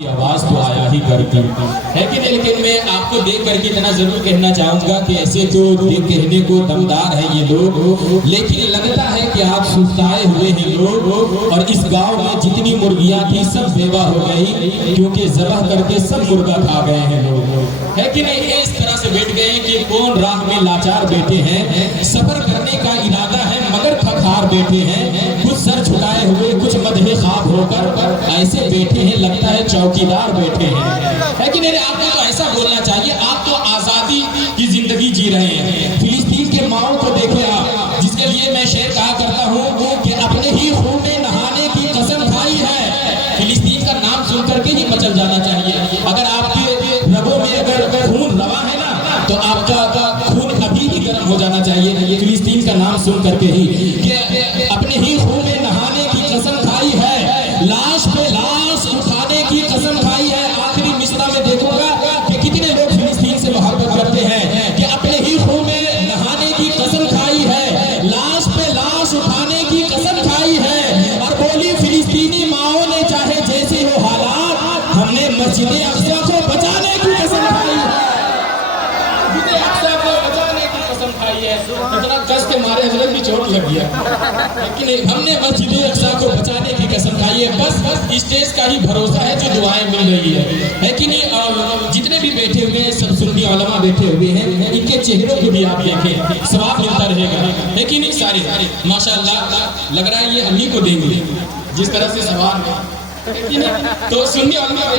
آواز تو آیا ہی کرتی ہے کہ نہیں، لیکن میں آپ کو دیکھ کر کے اتنا ضرور کہنا چاہوں گا کہ ایسے تو کہنے کو دمدار ہیں یہ لوگ، لیکن لگتا ہے کہ آپ سستائے ہوئے ہیں لوگ، اور اس گاؤں میں جتنی مرغیاں تھی سب بیوہ ہو گئی کیونکہ ذبح کر کے سب مرغا کھا گئے ہیں لوگ، ہے کہ نہیں۔ اس طرح سے بیٹھ گئے کہ کون راہ میں لاچار بیٹھے ہیں، سفر کرنے کا ارادہ ہے مگر تھکار بیٹھے ہیں، کچھ سر جھکائے ہوئے کچھ مدح خواب ہو کر ایسے بیٹھے ہیں، لگتا ہے چوکیدار بیٹھے ہیں، ہے کہ نہیں۔ آپ کو تو ایسا بولنا چاہیے، آپ تو آزادی کی زندگی جی رہے ہیں۔ فلسطین کے ماؤں کو دیکھیں آپ، جس کے لیے میں شعر کہا کرتا ہوں کہ اپنے ہی خون میں نہانے کی قسم کھائی ہے۔ فلسطین کا نام سن کر کے ہی مچل جانا چاہیے۔ اگر آپ کے رگوں میں اگر خون روا ہے نا تو آپ کا خون ابھی ہی گرم ہو جانا چاہیے، فلسطین کا نام سن کر کے ہی، کہ اپنے ہی خون میں نہانے کی قسم کھائی ہے، لاش پہ لاش اٹھانے کی قسم کھائی ہے۔ آخری مصرع میں دیکھوں گا کہ کتنے لوگ فلسطین سے محبت کرتے ہیں، کہ اپنے ہی خون میں نہانے کی قسم کھائی ہے، لاش پہ لاش اٹھانے کی قسم کھائی ہے، اور بولی فلسطینی ماؤں نے چاہے جیسے ہو حالات، ہم نے مسجد اقصی کو بچانے کی قسم کھائی ہے، مسجد اقصی کو بچانے کی قسم کھائی ہے۔ اتنا کس کے مارے حضرت بھی چوٹ لگ گیا، لیکن ہم نے مسجد اقصی کو بچانے کی قسم کھائی ہے۔ بس اسٹیج کا ہی بھروسہ ہے جو دعائیں مل رہی ہے کہ نہیں۔ اور جتنے بھی بیٹھے ہوئے ہیں سب سنی علماء بیٹھے ہوئے ہیں، ان کے چہروں کو بھی آپ دیکھیں، ثواب ملتا رہے گا، ہے کہ نہیں۔ سارے ماشاءاللہ لگ رہا ہے یہ ہم ہی کو دیں گے جس طرح سے ثواب ہے، تو سنی علماء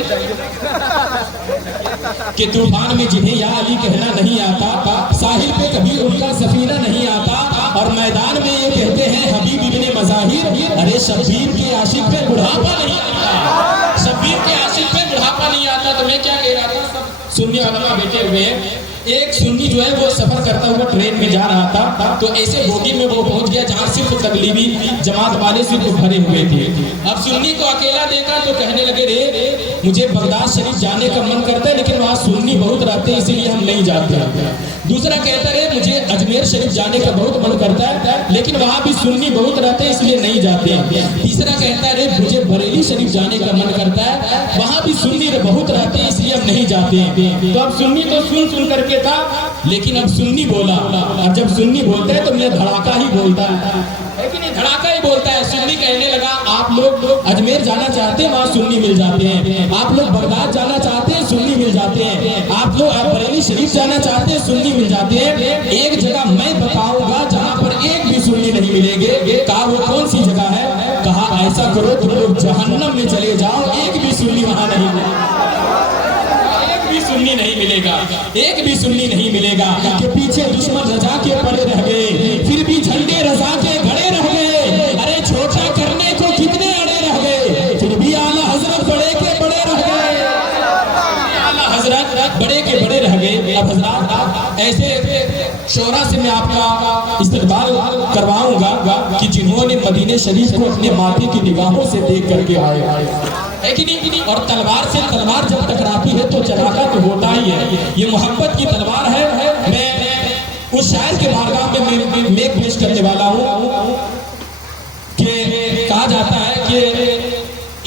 کہ طوفان میں جنہیں یا علی کہنا نہیں آتا، ساحل پہ کبھی ان کا سفینہ نہیں آتا، اور میدان میں یہ کہتے ہیں حبیب ابن مظاہر، ارے شبیر کے عاشق پہ بڑھاپا نہیں آتا، شبیر کے عاشق پہ بڑھاپا نہیں آتا۔ تو میں کیا کہہ رہا تھا، سنی علماء بیٹھے ہوئے ہیں، ایک سنی جو ہے وہ سفر کرتا ہوا ٹرین میں جا رہا تھا، تو ایسے بوگی میں وہ پہنچ گیا جہاں صرف تبلیغی جماعت والے صرف بھرے ہوئے تھے۔ اب سنی کو اکیلا دیکھا تو کہنے لگے، رے مجھے بغداد شریف جانے کا من کرتا ہے لیکن وہاں سنی بہت رہتے ہیں اسی لیے ہم نہیں جاتے۔ دوسرا کہتا ہے مجھے اجمیر شریف جانے کا بہت من کرتا ہے لیکن وہاں بھی سنی بہت رہتے ہیں اس لیے نہیں جاتے۔ تیسرا کہتا ہے مجھے بریلی شریف جانے کا من کرتا ہے وہاں بھی سنی بہت رہتے ہیں اس لیے ہم نہیں جاتے۔ تو اب سنی تو سن کر کے تھا، لیکن اب سنی بولا، اور جب سنی بولتا ہے تو یہ دھڑاکہ ہی بولتا ہے، لیکن یہ دھڑاکہ ہی بولتا ہے۔ سنی کہنے لگا آپ لوگ اجمیر جانا چاہتے ہیں وہاں سنی مل جاتے ہیں، آپ لوگ بغداد جانا چاہتے ہیں سنی مل جاتے ہیں، آپ لوگ بریلی شریف جانا چاہتے ہیں سنی مل جاتے ہیں، ایک جگہ میں بتاؤں گا جہاں پر ایک بھی سنی نہیں ملیں گے۔ کہا وہ کون سی جگہ ہے؟ کہا ایسا کرو تم لوگ جہنم میں چلے جاؤ، ایک بھی سنی وہاں نہیں ملے گا، ایک بھی سنی نہیں ملے گا، ایک بھی سنی نہیں ملے گا، کہ پیچھے دشمن رضا کے پڑے رہ گئے پھر بھی جھنڈے رضا کے گھڑے رہ گئے، ارے چھوٹا کرنے کو کتنے اڑے رہ گئے پھر بھی اعلیٰ حضرت بڑے کے بڑے رہ گئے، اعلیٰ حضرت بڑے کے بڑے رہ گئے۔ اب حضرات ایسے شعراء سے میں آپ کا استقبال کرواؤں گا کہ جنہوں نے مدینہ شریف کو اپنے ماتھے کی نگاہوں سے دیکھ کر کے آئے، ہے کہ نہیں۔ اور تلوار سے تلوار جب ٹکراتی ہے تو چلاکا تو ہوتا ہی ہے، یہ محبت کی تلوار ہے۔ میں اس شاعر کے بارگاہ میں میک پیش کرنے والا ہوں کہ کہا جاتا ہے کہ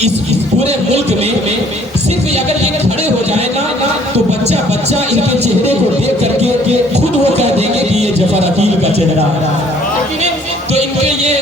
اس پورے ملک میں صرف اگر یہ کھڑے ہو جائے نا تو بچہ بچہ ان کے چہرے کو دیکھ کر کے خود وہ کہہ دیں گے کہ یہ جعفر عقیل کا چہرہ ہے، تو ان کے یہ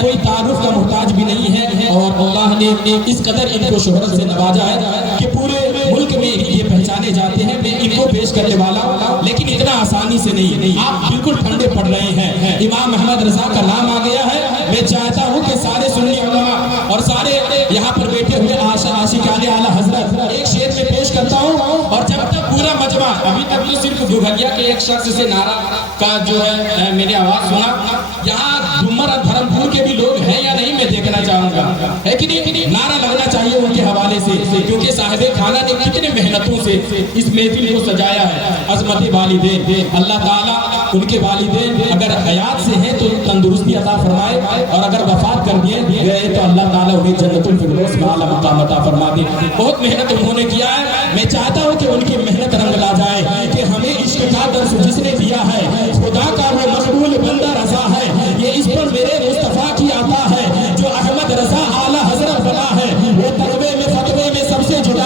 کوئی تعارف کا محتاج بھی نہیں ہے، اور اللہ نے اس قدر ان کو شہرت سے نوازا ہے کہ پورے ملک میں یہ پہچانے جاتے ہیں۔ میں ان کو پیش کرنے والا ہوں لیکن اتنا آسانی سے نہیں، آپ بالکل ٹھنڈے پڑ رہے ہیں۔ امام محمد رضا کا نام آ گیا ہے، میں چاہتا ہوں کہ سارے سنی علماء اور سارے یہاں پر بیٹھے ہوئے عاشقان اعلیٰ حضرت ایک شعر میں پیش کرتا ہوں، اور جب تک پورا مجمع، ابھی تک تو صرف دوگھلیا کے ایک شخص سے نعرہ کا جو ہے میں نے آواز سنا، یہاں دمر اور دھرمپور کے بھی لوگ ہیں یا نہیں میں دیکھنا چاہوں گا، ہے کہ نہیں۔ نعرہ لگنا چاہیے ان کے حوالے سے، کیونکہ صاحب خانہ نے کتنے محنتوں سے اس محفل کو سجایا ہے۔ عظمت والدین، اللہ تعالیٰ ان کے والدین اگر حیات سے ہیں تو تندرستی عطا فرمائے، اور اگر وفات کر دیے گئے تو اللہ تعالیٰ انہیں جنت الفردوس میں اعلیٰ مقام عطا فرما دے۔ بہت محنت انہوں نے کیا ہے، میں چاہتا ہوں کہ ان کی محنت رنگ لا جائے، کہ ہمیں عشق کا درس جس نے دیا ہے خدا کا وہ مقبول بندہ رضا ہے، یہ اس پر میرے مصطفیٰ کی عطا ہے، جو احمد رضا اعلیٰ حضرت بنا ہے وہ تقوی میں فتوے میں سب سے جدا